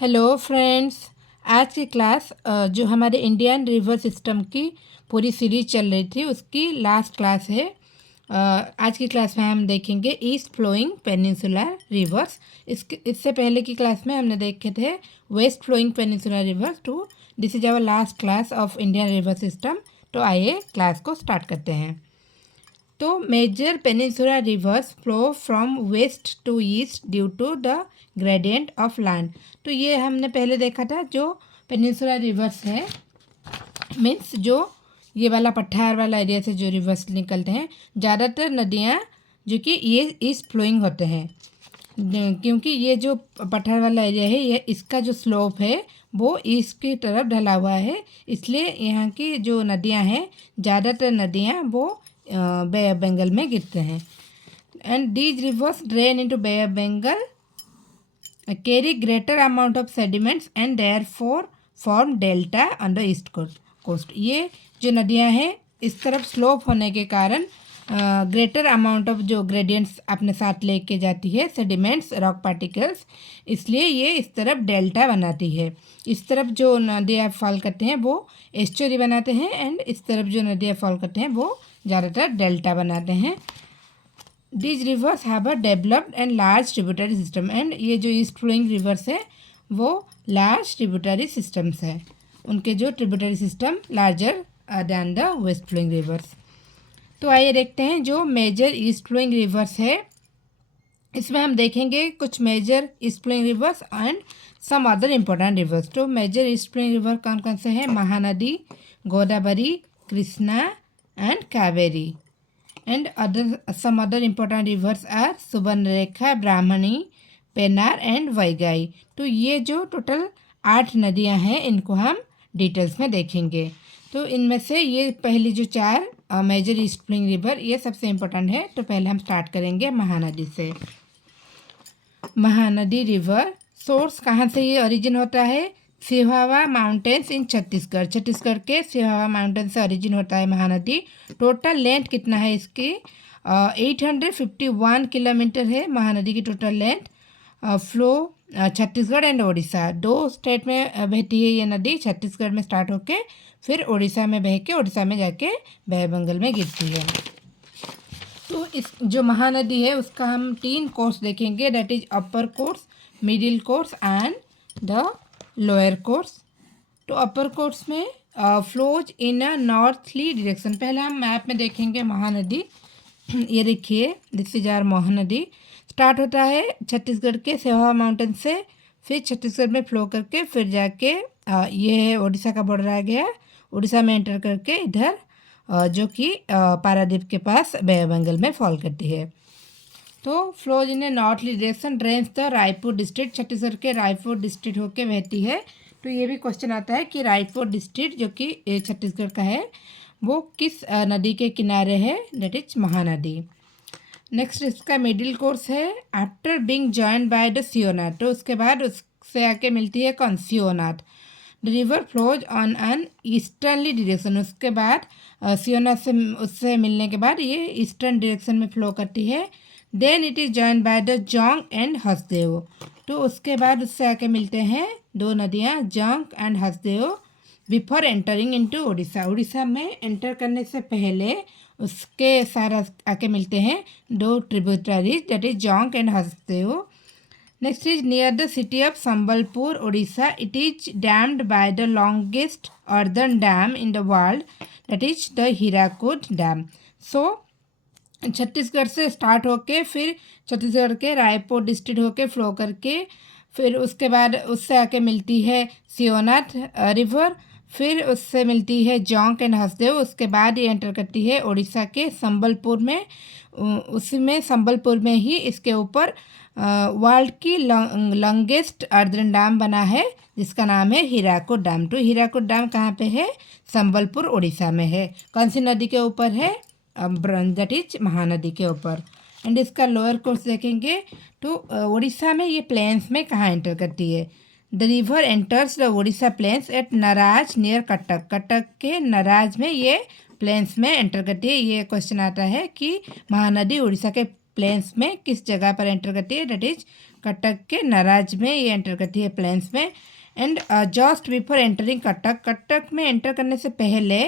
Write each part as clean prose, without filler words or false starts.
Hello friends. आज की class जो हमारे इंडियन रिवर सिस्टम की पूरी सीरीज चल रही थी उसकी लास्ट क्लास है। आज की क्लास में हम देखेंगे ईस्ट फ्लोइंग पेनिनसुलर रिवर्स। इससे पहले की क्लास में हमने देखे थे west flowing peninsular rivers. To this is our last class of Indian river system. तो आइए क्लास को स्टार्ट करते हैं। तो major peninsular rivers flow from west to east due to the gradient of land. तो ये हमने पहले देखा था, जो पेनिनसुलर रिवर्स है मीन्स जो ये वाला पठार वाला एरिया से जो रिवर्स निकलते हैं, ज़्यादातर नदियाँ जो कि ये ईस्ट फ्लोइंग होते हैं, क्योंकि ये जो पठार वाला एरिया है ये इसका जो स्लोप है वो ईस्ट की तरफ ढला हुआ है, इसलिए यहाँ की जो नदियाँ हैं ज़्यादातर नदियाँ वो बे ऑफ बंगाल में गिरते हैं। And these rivers drain into bay of Bengal, carry greater amount of sediments and therefore form delta on the east coast। ये जो नदियाँ हैं इस तरफ स्लोप होने के कारण ग्रेटर अमाउंट ऑफ जो ग्रेडियंट्स अपने साथ लेके जाती है, सेडिमेंट्स, रॉक पार्टिकल्स, इसलिए ये इस तरफ डेल्टा बनाती है। इस तरफ जो नदियाँ फॉल करते हैं वो एस्चुरी बनाते हैं एंड इस तरफ जो नदियाँ फॉल करते हैं वो ज़्यादातर डेल्टा बनाते हैं। These rivers have a developed and large tributary system। And ये जो ईस्ट फ्लोइंग रिवर्स है वो लार्ज ट्रिब्यूटरी सिस्टम्स है, उनके जो tributary system larger than the west flowing rivers. तो आइए देखते हैं जो मेजर ईस्ट फ्लोइंग रिवर्स है। इसमें हम देखेंगे कुछ major east flowing rivers and some other important rivers. तो मेजर ईस्ट फ्लोइंग रिवर कौन कौन से हैं? Mahanadi, Godavari, Krishna and Kaveri. And some other important rivers are Suvarnarekha, Brahmani, Pennar and Vaigai. तो ये जो टोटल 8 नदियां हैं इनको हम डिटेल्स में देखेंगे। तो इनमें से ये पहली जो 4 मेजर ईस्ट फ्लोइंग रिवर ये सबसे इम्पोर्टेंट है। तो पहले हम स्टार्ट करेंगे महानदी से। महानदी रिवर सोर्स कहाँ से ये ओरिजिन होता है? Sihawa mountains in Chhattisgarh. छत्तीसगढ़ के सिहावा माउंटेन से ओरिजिन होता है महानदी। टोटल लेंथ कितना है इसकी? 851 किलोमीटर है महानदी की total length. Flow Chhattisgarh and Orissa, 2 state में बहती है ये नदी। छत्तीसगढ़ में स्टार्ट होके फिर उड़ीसा में बह के उड़ीसा में जाके बे ऑफ बंगाल में गिरती है। तो इस जो महानदी है उसका हम 3 कोर्स देखेंगे, that is upper course, middle course and the lower course. तो अपर कोर्स में flows in a northly direction. पहले हम मैप में देखेंगे महानदी। ये देखिए, this is our Mahanadi. Start होता है छत्तीसगढ़ के सिहावा माउंटेन से, फिर छत्तीसगढ़ में फ्लो करके फिर जाके ये है उड़ीसा का बॉर्डर आ गया। उड़ीसा में एंटर करके इधर जो कि पारादीप के पास बे ऑफ बंगाल में फॉल करती है। तो flows in a northerly direction drains the Raipur district. Chhattisgarh के रायपुर डिस्ट्रिक्ट होके बहती है। तो ये भी क्वेश्चन आता है कि रायपुर डिस्ट्रिक्ट जो कि छत्तीसगढ़ का है वो किस नदी के किनारे है? That is Mahanadi. नेक्स्ट इसका मिडिल कोर्स है, after being joined by the Seonath. तो उसके बाद उससे आके मिलती है कौन? Seonath. The river flows on an easternly direction. उसके बाद सियोनाथ से उससे मिलने के बाद ये ईस्टर्न डायरेक्शन में फ्लो करती है। Then it is joined by the Jonk and Hasdeo. तो उसके बाद उससे आके मिलते हैं 2 नदियाँ, Jonk and Hasdeo, before entering into Orissa. Orissa में एंटर करने से पहले उसके सारा आके मिलते हैं 2 tributaries, that is Jonk and Hasdeo. Next is near the city of Sambalpur, Orissa. It is dammed by the longest earthen dam in the world, that is the Hirakud dam. So Chhattisgarh से स्टार्ट होके फिर छत्तीसगढ़ के रायपुर डिस्ट्रिक्ट होके फ्लो करके फिर उसके बाद उससे आके मिलती है सियोनाथ रिवर, फिर उससे मिलती है जोंग एंड हसदेव। उसके बाद ये एंटर करती है उड़ीसा के संबलपुर में। उसी में संबलपुर में ही इसके ऊपर वर्ल्ड की लॉन्गेस्ट अर्दन डैम बना है जिसका नाम है हीराकुद डैम। तो हीराकुद डैम कहाँ पे है? संबलपुर उड़ीसा में है। कौन सी नदी के ऊपर है? दैट इज महानदी के ऊपर। एंड इसका लोअर कोर्स देखेंगे तो उड़ीसा में ये प्लेन्स में कहाँ एंटर करती है? The river enters the Orissa plains at Naraj near Cuttack. Cuttack के नराज में ये प्लेन्स में एंटर करती है। ये क्वेश्चन आता है कि महानदी उड़ीसा के प्लेन्स में किस जगह पर एंटर करती है? दैट इज कटक के नराज में ये एंटर करती है प्लेन्स में। And just before entering Cuttack, Cuttack में एंटर करने से पहले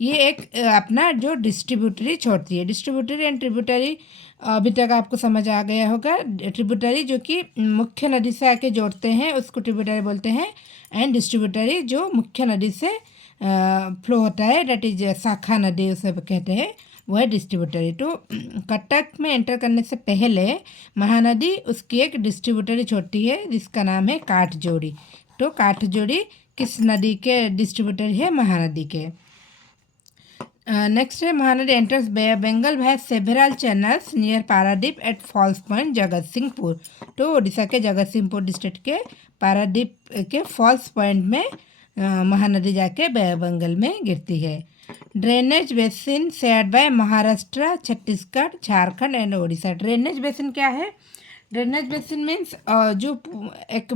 ये एक अपना जो डिस्ट्रीब्यूटरी छोड़ती है। डिस्ट्रीब्यूटरी एंड ट्रिब्यूटरी अभी तक आपको समझ आ गया होगा। ट्रिब्यूटरी जो कि मुख्य नदी से आके जोड़ते हैं उसको ट्रिब्यूटरी बोलते हैं, एंड डिस्ट्रीब्यूटरी जो मुख्य नदी से फ्लो होता है, डेट इज शाखा नदी उसे कहते हैं, वो है डिस्ट्रीब्यूटरी। तो कटक में एंटर करने से पहले महानदी उसकी एक डिस्ट्रीब्यूटरी छोड़ती है जिसका नाम है काठजोड़ी। तो काठजोड़ी किस नदी के डिस्ट्रीब्यूटरी है? महानदी के। नेक्स्ट है Mahanadi enters Bay of Bengal by several channels near Paradip at False Point Jagatsinghpur. तो उड़ीसा के जगत सिंहपुर डिस्ट्रिक्ट के पारादीप के फॉल्स पॉइंट में महानदी जाके बे ऑफ बंगाल में गिरती है। Drainage basin shared by Maharashtra, Chhattisgarh, Jharkhand and Orissa. Drainage basin क्या है? ड्रेनेज बेसिन मीन्स जो एक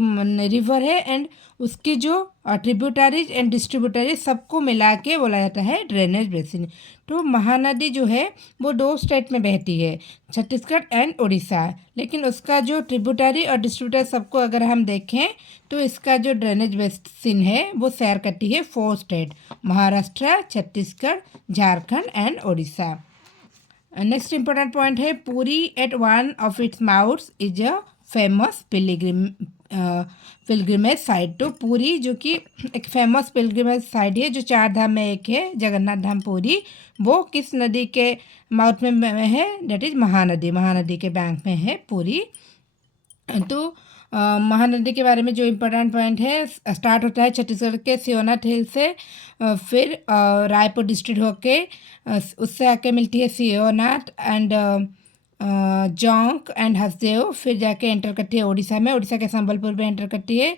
रिवर है एंड उसकी जो ट्रिब्यूटरीज एंड डिस्ट्रीब्यूटरीज सबको मिला के बोला जाता है ड्रेनेज बेसिन। तो महानदी जो है वो 2 स्टेट में बहती है, छत्तीसगढ़ एंड उड़ीसा, लेकिन उसका जो ट्रिब्यूटरी और डिस्ट्रीब्यूटर सबको अगर हम देखें तो इसका जो ड्रेनेज बेसिन है वो शेयर करती है 4 state, Maharashtra, Chhattisgarh, Jharkhand and Orissa. Next important point है Puri at one of its mouths is a famous pilgrimage site. तो पुरी जो कि एक फेमस पिलग्रिमेज साइट है जो 4 धाम में एक है, जगन्नाथ धाम पुरी, वो किस नदी के माउथ में है? डेट इज महानदी, महानदी के बैंक में है पुरी। तो महानदी के बारे में जो इम्पोर्टेंट पॉइंट है, स्टार्ट होता है छत्तीसगढ़ के सियोनाथ हिल से, फिर रायपुर डिस्ट्रिक्ट होके उससे आके मिलती है सियोनाथ एंड जोंक एंड हसदेव, फिर जाके एंटर करती है उड़ीसा में, उड़ीसा के संबलपुर में एंटर करती है।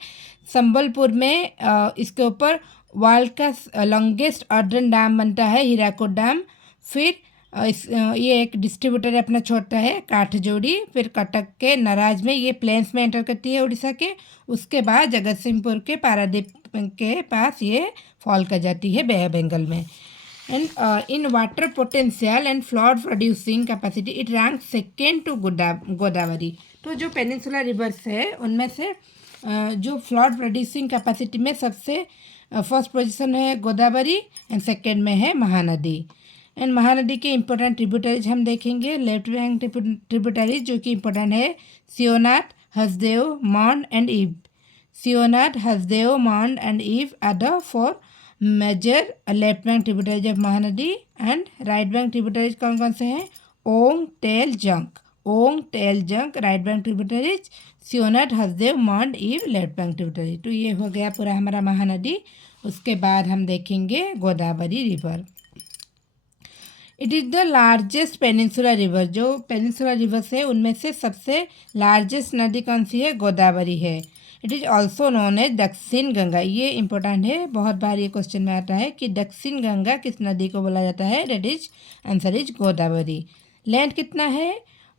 संबलपुर में इसके ऊपर वर्ल्ड का लॉन्गेस्ट अर्दन डैम बनता है, हीराकुद डैम। फिर ये एक डिस्ट्रीब्यूटर अपना छोड़ता है काठजोड़ी, फिर कटक के नराज में ये प्लेन्स में एंटर करती है उड़ीसा के। उसके बाद जगत सिंहपुर के पारादीप के पास ये फॉल कर जाती है बे ऑफ बंगाल में। And in water potential and flood producing capacity it rank second to Godavari. तो जो पेनिनसुलर रिवर्स है उनमें से जो फ्लड प्रोड्यूसिंग कैपेसिटी में सबसे फर्स्ट पोजीशन है गोदावरी एंड सेकेंड में है महानदी। एंड महानदी के इम्पोर्टेंट ट्रिब्यूटरीज हम देखेंगे। लेफ्ट बैंक ट्रिब्यूटरीज जो कि इम्पोर्टेंट है Seonath, Hasdeo, Mand and Ib. Seonath, Hasdeo, Mand and Ib are the 4 major left bank tributaries of Mahanadi. And right bank tributaries कौन कौन से हैं? Ong, Tel, Jonk. Ong, Tel, Jonk right bank tributaries, Seonath, Hasdeo, Mand, Ib left bank tributary. तो ये हो गया पूरा हमारा महानदी। उसके बाद हम देखेंगे Godavari river. It is the largest peninsular river. जो पेनिनसुलर रिवर्स है उनमें से सबसे लार्जेस्ट नदी कौन सी है? गोदावरी है। It is also known as Dakshin Ganga. ये इंपॉर्टेंट है, बहुत बार ये क्वेश्चन में आता है कि दक्षिण गंगा किस नदी को बोला जाता है? That is answer is Godavari. Length कितना है?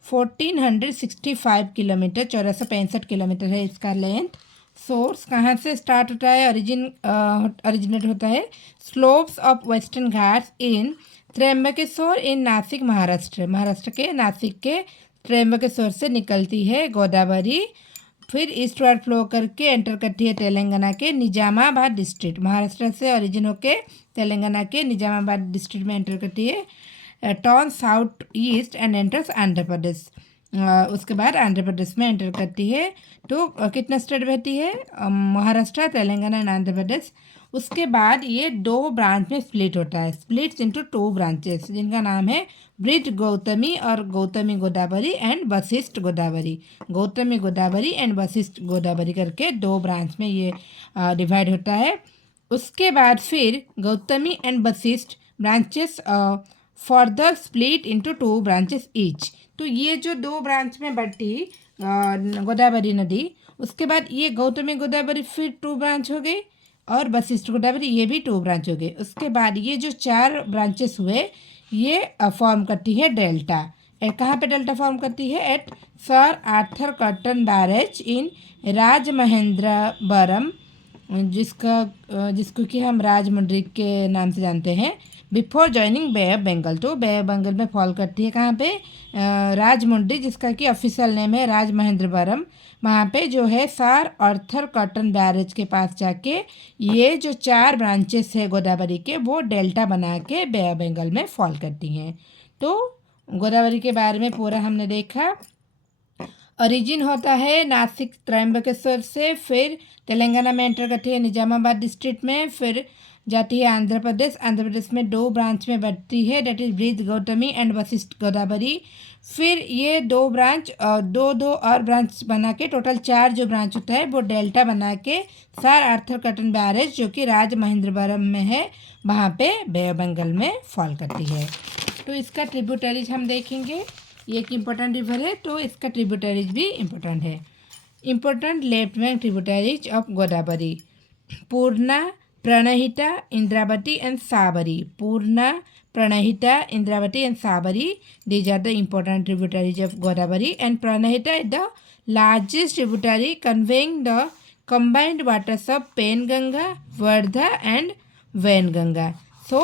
1465 किलोमीटर, 1465 किलोमीटर है इसका लेंथ। सोर्स कहाँ से स्टार्ट होता है? ओरिजिनेट होता है स्लोप्स ऑफ वेस्टर्न घाट्स इन त्र्यंबकेश्वर इन नासिक, महाराष्ट्र। महाराष्ट्र के नासिक के त्र्यंबकेश्वर से निकलती है गोदावरी, फिर ईस्टवर्ड फ्लो करके एंटर करती है तेलंगाना के निजामाबाद डिस्ट्रिक्ट। महाराष्ट्र से ओरिजिन होके तेलंगाना के निजामाबाद डिस्ट्रिक्ट में एंटर करती है, turn south east and enters Andhra Pradesh. उसके बाद आंध्र प्रदेश में एंटर करती है। तो कितना स्टेट बहती है? महाराष्ट्र, तेलंगाना एंड आंध्र प्रदेश। उसके बाद ये 2 ब्रांच में स्प्लिट होता है, स्प्लिट्स इनटू 2 ब्रांचेस जिनका नाम है ब्रिज गौतमी और गौतमी गोदावरी एंड वशिष्ठ गोदावरी। गौतमी गोदावरी एंड वशिष्ठ गोदावरी करके 2 ब्रांच में ये डिवाइड होता है। उसके बाद फिर Gautami and Vashishtha branches further split into 2 branches each. तो ये जो 2 ब्रांच में बटी गोदावरी नदी, उसके बाद ये गौतमी गोदावरी फिर 2 ब्रांच हो गई और वशिष्ठ गोदावरी ये भी 2 ब्रांच हो गए। उसके बाद ये जो 4 ब्रांचेस हुए ये फॉर्म करती है डेल्टा। कहाँ पे डेल्टा फॉर्म करती है? At sir Arthur Cotton barrage in Rajamahendravaram जिसको कि हम राजमुंड्री के नाम से जानते हैं। Before joining bay of Bengal, तो बे ऑफ बंगाल में फॉल करती है कहाँ पे, राजमुंड्री, जिसका कि ऑफिशियल नेम है राजमहेंद्रवरम। वहाँ पे जो है सर आर्थर कॉटन बैरेज के पास जाके ये जो 4 ब्रांचेस है गोदावरी के, वो डेल्टा बना के बे ऑफ बंगाल में फॉल करती हैं। तो गोदावरी के बारे में पूरा हमने देखा। ओरिजिन होता है नासिक त्रयंबकेश्वर से, फिर तेलंगाना में एंटर करती है निजामाबाद डिस्ट्रिक्ट में, फिर जाती है आंध्र प्रदेश। आंध्र प्रदेश में 2 ब्रांच में बढ़ती है, डेट इज ब्रिज गौतमी एंड वशिष्ठ गोदावरी। फिर ये 2 ब्रांच और 2 और ब्रांच बना के टोटल 4 जो ब्रांच होता है वो डेल्टा बना के सर आर्थर कॉटन बैरेज जो कि राजमहेंद्रवरम में है, वहाँ पे बे ऑफ बंगाल में फॉल करती है। तो इसका ट्रिब्यूटरीज हम देखेंगे। ये एक इम्पोर्टेंट रिवर है, तो इसका ट्रिब्यूटरीज भी इम्पोर्टेंट है। Important left bank tributaries of Godavari: Purna, Pranahita, Indravati and Sabari. Purna, Pranahita, Indravati and Sabari, these are the important tributaries of Godavari, and Pranahita is the largest tributary conveying the combined waters of Penganga, Vardha and Vainganga. सो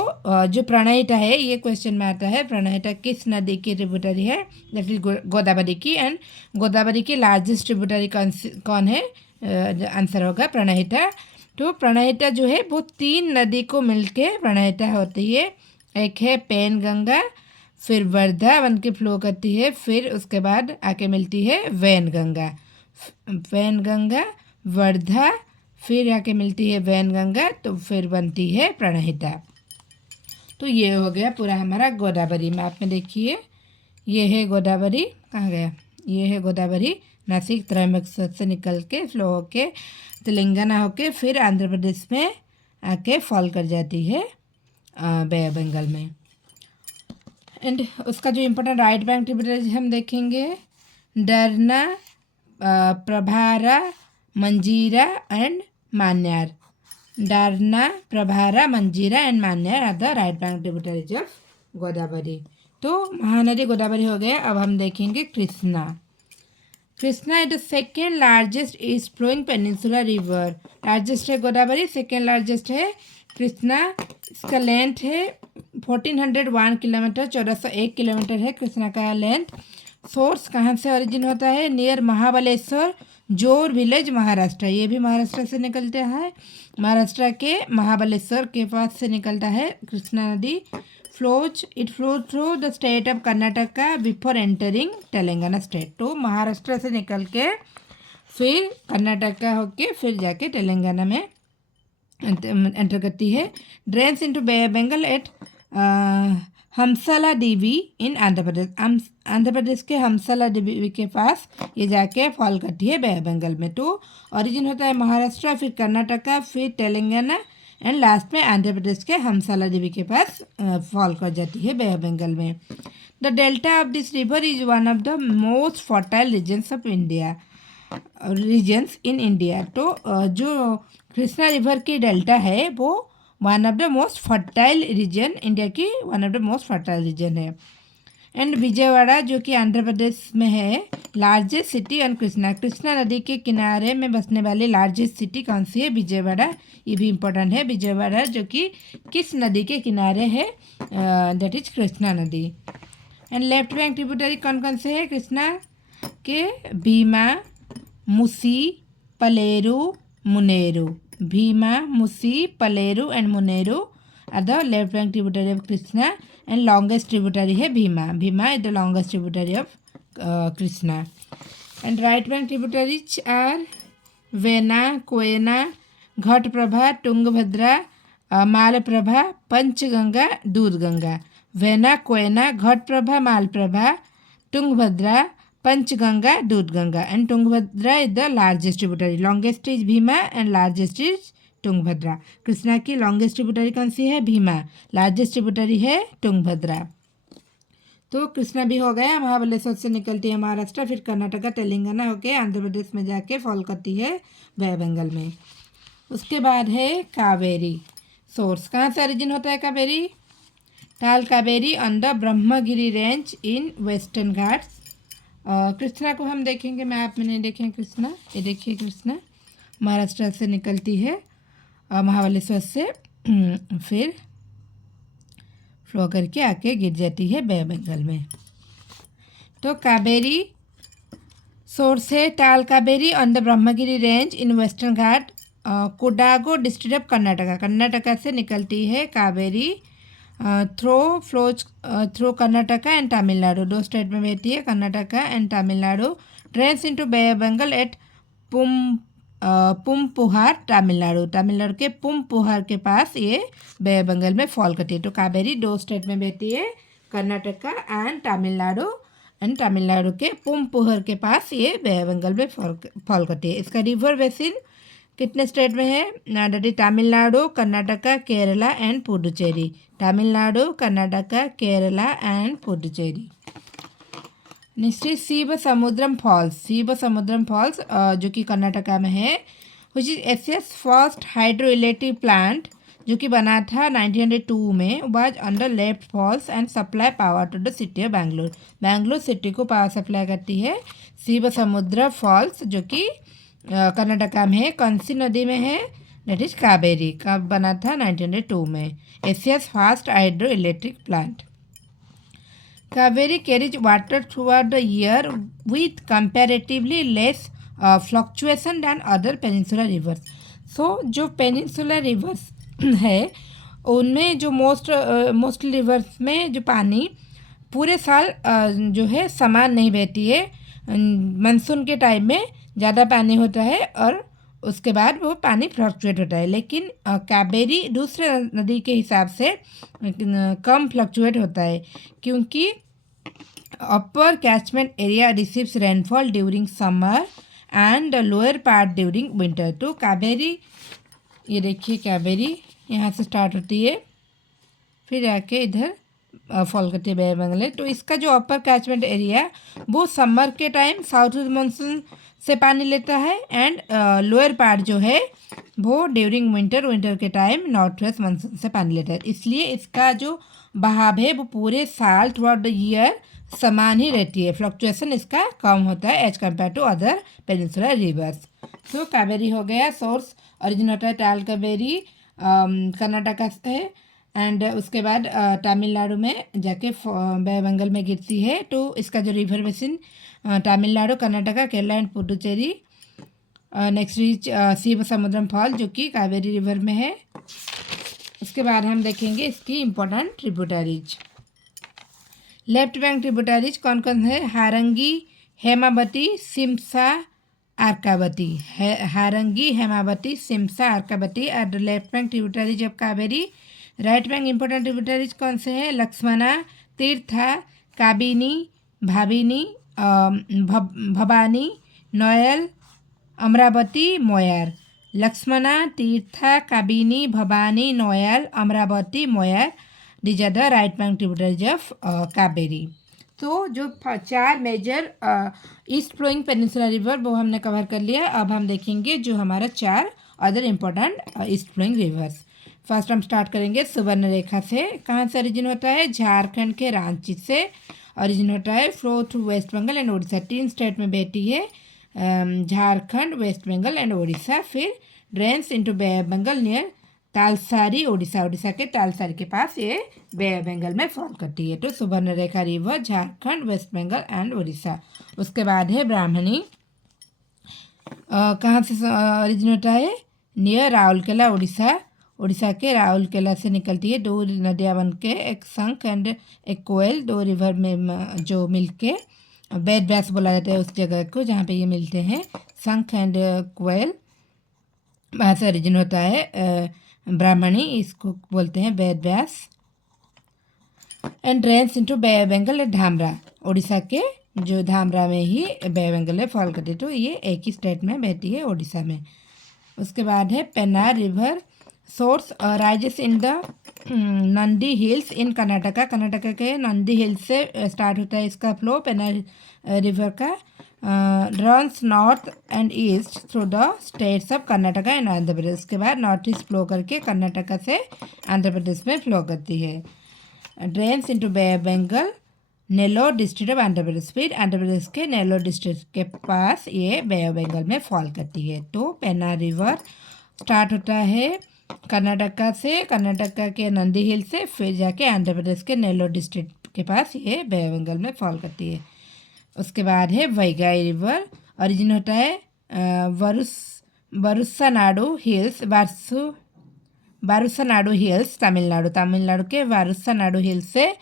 जो प्रणहिता है, ये question में आता है, प्रणहिता किस नदी की tributary है, दैट इज गोदावरी की। एंड गोदावरी की लार्जेस्ट ट्रिब्यूटरी कौन है, आंसर होगा प्रणहिता। तो प्रणहिता जो है वो 3 नदी को मिलके प्रणहिता होती है। एक है पेनगंगा, फिर वर्धा बन के फ्लो करती है, फिर उसके बाद आके मिलती है वैनगंगा। वैनगंगा, वर्धा, फिर आके मिलती है वैनगंगा, तो फिर बनती है प्रणहिता। तो ये हो गया पूरा हमारा गोदावरी। मैप में देखिए, ये है गोदावरी, कहाँ गया, ये है गोदावरी, नासिक त्रयंबकेश्वर से निकल के फ्लो होके तेलंगाना होके फिर आंध्र प्रदेश में आके फॉल कर जाती है बे ऑफ बंगाल में। एंड उसका जो इम्पोर्टेंट राइट बैंक ट्रिब्यूटरीज हम देखेंगे, डरना, प्रभारा, Manjira and मान्यार। Darna, Pravara, Manjira and Manair are the right bank tributaries of Godavari. तो महानदी गोदावरी हो गया। अब हम देखेंगे Krishna. Krishna is the second largest east flowing peninsular river. Largest है गोदावरी, सेकेंड लार्जेस्ट है कृष्णा। इसका लेंथ है 1401 किलोमीटर, 1401 किलोमीटर है कृष्णा का लेंथ। सोर्स कहाँ से ओरिजिन होता है, नियर महाबलेश्वर, जोर विलेज, महाराष्ट्र। ये भी महाराष्ट्र से निकलता है, महाराष्ट्र के महाबलेश्वर के पास से निकलता है कृष्णा नदी। It flows through the state of Karnataka before entering Telangana state. तो महाराष्ट्र से निकल के फिर कर्नाटका होके फिर जाके तेलंगाना में एंटर करती है। Drains into bay of Bengal at Hamsala Devi in Andhra Pradesh. Andhra Pradesh के हमसला देवी के पास ये जाके फॉल करती है बे ऑफ बंगाल में। तो ओरिजिन होता है महाराष्ट्र, फिर कर्नाटका, फिर तेलंगाना एंड लास्ट में आंध्र प्रदेश के हमसला देवी के पास फॉल कर जाती है बे ऑफ बंगाल में। The delta of this river is one of the most fertile regions of India, regions in India. तो जो कृष्णा रिवर की डेल्टा है वो one of the most fertile region, India की one of the most fertile region है। And Vijayawada जो कि आंध्र प्रदेश में है, largest city on Krishna. Krishna नदी के किनारे में बसने वाली लार्जेस्ट सिटी कौन सी है, विजयवाड़ा। ये भी इम्पोर्टेंट है, विजयवाड़ा जो कि किस नदी के किनारे है, दैट इज कृष्णा नदी। एंड लेफ्ट बैंक ट्रिब्यूटरी कौन कौन से है कृष्णा के, Bhima, Musi, Paleru, Munneru. Bhima, Musi, Paleru and Munneru are the left bank tributary of Krishna. And longest tributary है Bhima. Bhima is the longest tributary of Krishna. And right bank tributaries are Venna, Koyna, Ghataprabha, Tungabhadra, Malaprabha, Panchganga, Doodhganga. Venna, Koyna, Ghataprabha, Malaprabha, Tungabhadra, Panchganga, Doodhganga. And Tungabhadra is the largest tributary. Longest is Bhima and largest is Tungabhadra. Krishna की longest tributary कौन सी है, Bhima. Largest tributary है तुंगभद्रा। तो कृष्णा भी हो गया, महाबलेश्वर से निकलती है महाराष्ट्र, फिर कर्नाटका, तेलंगाना होके आंध्र प्रदेश में जाके फॉल करती है बे ऑफ बंगाल में। उसके बाद है कावेरी। सोर्स कहाँ से ओरिजिन होता है कावेरी, ताल Kaveri on the Brahmagiri range in western Ghats. Krishna को हम देखेंगे, मैप में नहीं देखें कृष्णा, ये देखिए कृष्णा महाराष्ट्र से निकलती है महाबलेश्वर से फिर फ्लो करके आके गिर जाती है बे ऑफ बंगाल में। तो कावेरी सोर्स है टाल Kaveri on the Brahmagiri range in western Ghat, Kodagu district of Karnataka. Karnataka से निकलती है Kaveri, flows through Karnataka and Tamil Nadu. 2 state में बहती है, Karnataka and Tamil Nadu. Drains into bay of Bengal at Poompuhar Tamil Nadu. Tamil Nadu के पुमपुहार के पास ये बे ऑफ बंगाल में फॉल करती है। तो कावेरी 2 स्टेट में बहती है, कर्नाटका एंड तमिलनाडु, एंड तमिलनाडु के पुमपुहार के पास ये बे ऑफ बंगाल में फॉल करती है। इसका रिवर बेसिन कितने स्टेट में है? That is Tamil Nadu, Karnataka, Kerala and Puducherry. Tamil Nadu, Karnataka, Kerala and Puducherry. Next is Shivasamudram falls. Shivasamudram falls जो कि कर्नाटका में है, which is Asia's first hydro electric plant, जो कि बना था 1902 में। Was under left falls and supply power to the city of Bangalore. Bangalore city को पावर सप्लाई करती है शिवसमुद्र फॉल्स, जो कि कर्नाटका में है। कौन सी नदी में है? That is Kaveri. कब बना था? 1902 में। Asia's first hydro electric plant. Kaveri carries water throughout the year with comparatively less fluctuation than other peninsular rivers. So जो पेनिनसुलर रिवर्स है उनमें जो मोस्टली रिवर्स में जो पानी पूरे साल जो है समान नहीं बहती है। मानसून के टाइम में ज़्यादा पानी होता है और उसके बाद वो पानी फ्लक्चुएट होता है, लेकिन कावेरी दूसरे नदी के हिसाब से कम फ्लक्चुएट होता है, क्योंकि upper catchment area receives rainfall during summer and lower part during winter. तो कावेरी, ये देखिए कावेरी यहाँ से स्टार्ट होती है, फिर आके इधर फॉल करती है बे ऑफ बंगाल। तो इसका जो अपर कैचमेंट एरिया वो समर के टाइम साउथ ईस्ट मानसून से पानी लेता है, एंड लोअर पार्ट जो है वो ड्यूरिंग विंटर के टाइम नॉर्थ वेस्ट मानसून से पानी लेता है। इसलिए इसका जो बहाव है वो पूरे साल थ्रू आउट द ईयर समान ही रहती है। फ्लक्चुएशन इसका कम होता है as compare to other peninsular rivers. तो कावेरी हो गया सोर्स, ओरिजिन होता है टाल कावेरी, कर्नाटका से, एंड उसके बाद तमिलनाडु में जाके बे ऑफ बंगाल में गिरती है। तो इसका जो river basin Tamil Nadu, Karnataka, Kerala and Puducherry. Next is Shivasamudram fall, जो कि कावेरी रिवर में है। उसके बाद हम देखेंगे इसकी important tributaries. Left bank tributaries कौन कौन है? Harangi, Hemavati, Shimsha, Arkavati. Harangi, Hemavati, Shimsha, Arkavati are the left bank tributaries of Kaveri. Right bank important tributaries कौन से हैं? Lakshmana, Tirtha, Kabini, Bhabini, Bhavani, Noyyal, Amaravati, Moyar. Lakshmana, Tirtha, Kabini, Bhavani, Noyyal, Amaravati, Moyar, these are the right bank tributaries of Kaveri. तो जो 4 major east flowing peninsular river वो हमने कवर कर लिया। अब हम देखेंगे जो हमारा 4 other important east flowing rivers. First हम स्टार्ट करेंगे सुवर्ण रेखा से। कहाँ से ओरिजिन होता है? झारखंड के रांची से ओरिजिन होता है। Flow through west Bengal and Orissa. 3 state में बहती है, झारखंड, वेस्ट बंगाल एंड उड़ीसा। फिर drains into bay of Bengal near Talsari, Orissa. Orissa के तालसारी के पास ये बे ऑफ बंगाल में फॉल करती है। तो Suvarna Rekha river Jharkhand, west Bengal and Orissa. उसके बाद है ब्राह्मणी, कहाँ से ओरिजिन होता है? नियर राउरकेला, उड़ीसा। उड़ीसा के राउरकेला से निकलती है। 2 नदियाँ बन के, एक संख एंड एक कोयल, 2 रिवर में जो मिलके बेद व्यास बोला जाता है उस जगह को जहाँ पे ये मिलते हैं। संख एंड कोयल, वहाँ से ओरिजिन होता है ब्राह्मणी, इसको बोलते हैं Ved Vyas. And drains into bay of Bengal Dhamra. Orissa के जो धामरा में ही बे ऑफ बंगाल में फॉल करती है। तो ये एक ही स्टेट में बहती है, उड़ीसा में। उसके बाद है Pennar river source rises in the Nandi hills in Karnataka. Karnataka के नंदी हिल्स से स्टार्ट होता है इसका फ्लो। पेन्नार रिवर का runs north and east through the states of Karnataka and Andhra Pradesh. के बाद नॉर्थ ईस्ट फ्लो करके कर्नाटका से आंध्र प्रदेश में फ्लो करती है। Drains into bay of Bengal Nellore district of Andhra Pradesh. फिर आंध्र प्रदेश के नेल्लोर डिस्ट्रिक्ट के पास ये बे ऑफ बंगाल में फॉल करती है। तो पेन्नार रिवर स्टार्ट होता है कर्नाटका से, कर्नाटका के नंदी हिल से फिर जाके आंध्र प्रदेश के नेल्लोर डिस्ट्रिक्ट के पास ये बे ऑफ बंगाल में फॉल करती है। उसके बाद है वैगाई रिवर, ओरिजिन होता है वरुसानाडु हिल्स, वारुसानाडु हिल्स तमिलनाडु के वारुसानाडु हिल्स से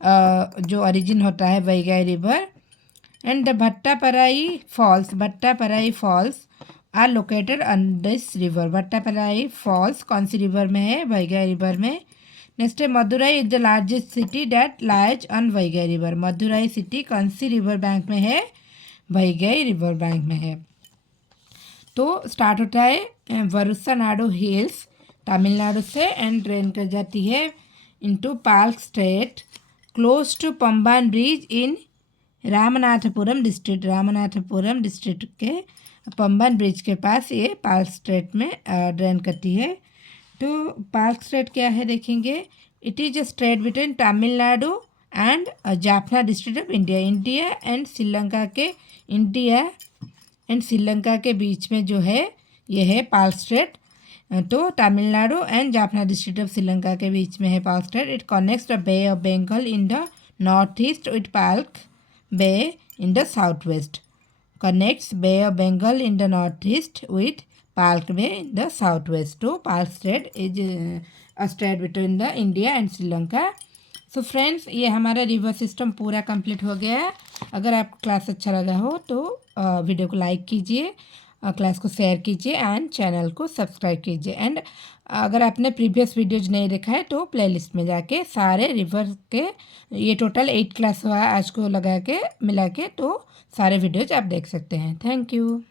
जो ओरिजिन होता है Vaigai river. And the Bhattaparai falls are located on this river. Bhattaparai falls कौन सी रिवर में है? वैगाई रिवर में। नेक्स्ट है Madurai is the largest city that lies on Vaigai river. Madurai city कौन सी रिवर बैंक में है? वैगाई रिवर बैंक में है। तो स्टार्ट होता है वरुसानाडु हिल्स तमिलनाडु से एंड ट्रेन कर जाती है into Palk strait close to Pamban bridge in Ramanathapuram district के पंबान ब्रिज के पास ये पाल्क स्टेट में ड्रेन करती है। तो पाल्क स्टेट क्या है देखेंगे। It is a state between Tamil Nadu and Jaffna district of India and Sri Lanka के बीच में जो है ये है पाल्क स्टेट। तो Tamil Nadu and Jaffna district of Sri Lanka के बीच में है Palk strait. It connects the Bay of Bengal in the north east with Palk Bay in the south west. connects Bay of Bengal in the northeast with Palk Bay in the southwest. So Palk Strait is a state between the India and Sri Lanka. So friends, ये हमारा river system पूरा complete हो गया है। अगर आपको class अच्छा लगा हो तो वीडियो को लाइक कीजिए, क्लास को शेयर कीजिए एंड चैनल को सब्सक्राइब कीजिए। एंड अगर आपने प्रीवियस वीडियोज नहीं देखा है तो प्लेलिस्ट में जाके सारे रिवर के, ये टोटल 8 क्लास हुआ है आज को लगा के मिला के, तो सारे वीडियोज आप देख सकते हैं। Thank you.